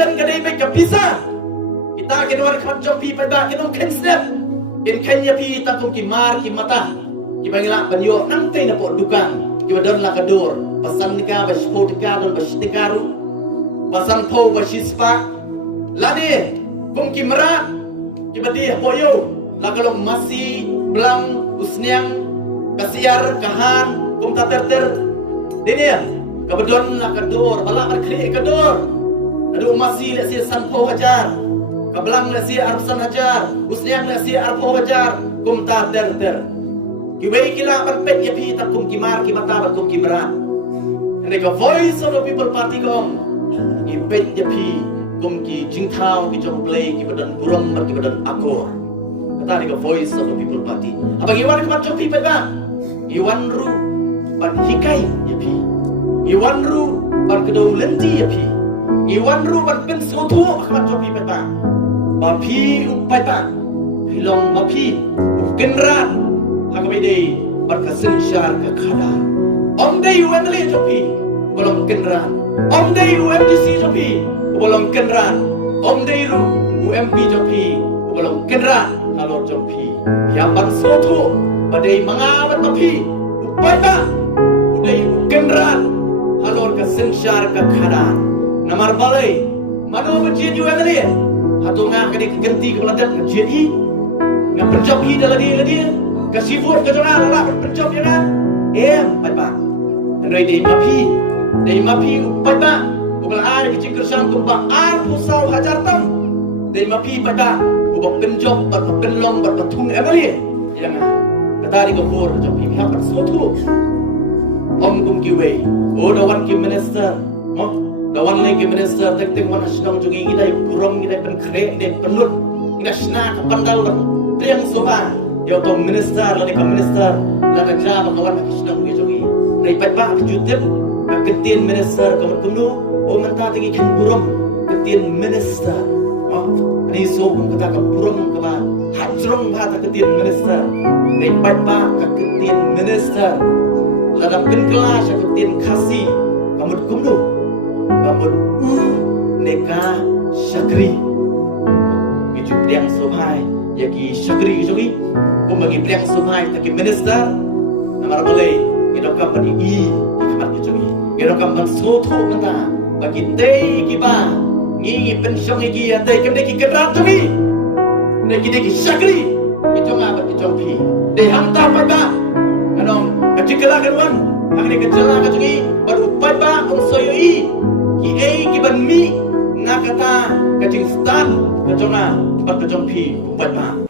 election kadai make kapisa kita kedua kan jopi pada kita kan snap in Kenya pi ta kum ki mar ki mata ki bangla banyo nang tai na po dukan ki badon la kador pasan nika ba spotika don ba stikaru pasan po ba shispa lani kum ki mara ki badi hoyo la kalong masi blang usniang kasiar kahan kum tater dini kabadon la kador bala berkri kador adu masi le si sanpo hajar kablang le si arsan hajar usniang le si arpo hajar kum tater kiwei kila berpet ya pi tak kum kimar ki mata kum kimra and the voice of the people party kom ki pet ya pi kum ki jingthau ki jong play ki badan burung ber ki badan akor kata the voice of the people party apa giwan kemat jong pi pet ba iwan ru ban hikai ya pi iwan ru ban kedong lenti ya pi iwan ru ban pen sotu kemat jong pi pet ba pi upai ta hilong ba pi kenran Hagabidi berkesin syar ke kadar. Om day UMD jopi, bolong kenran. Om day UMDC jopi, bolong kenran. Om day UMP jopi, bolong kenran. Kalau jopi, yang bersotu, badai mengawat topi, upaya, udai kenran. Kalau kesin syar ke kadar. Namar balai, mana berjiat UMD? Hatungah kini keganti kepeladan kerjiat i, ngap berjopi dalam dia. Kasifur ke jona la pencop ya kan pai ba andai dei mapi upai ba ubal ai ke cingker sang kumpa ar pusau hajar tam dei mapi pai ba ubak pencop bar penlong bar patung emali ya nga kata di gopur jopi pihak bersotu om kum kiwe o dawan ki minister mo dawan lagi minister tek wan asdong jungi ngidai purom ngidai penkre ngidai penut ngidai sna ke pandal triang soba yo tong minister lani ke minister la ka jama kawan ka kisnang gi jogi nei pat ba jutip ka ketin minister ka kunu o manta tigi kin burom ketin minister ni so kum kata ka burom ka ba hajrong ba ta ketin minister nei pat ba ka ketin minister la dam kin kelas ka ketin khasi kamut kunu kamut neka syakri itu yang sohai yaki syakri jogi kum bagi pliang sungai taki minister namar boleh kidokam bagi i kamat jogi kidokam ban soto mata bagi tei kiba ngi pensiong iki andai kemde ki kerat jogi ne ki syakri itu ngapa ki jogi de hamta pada kanong kacikela kanwan angni kacela ka jogi baru pada soyo i ki ei ki ban mi ngakata kacing stan kajonga bat kajong pi pada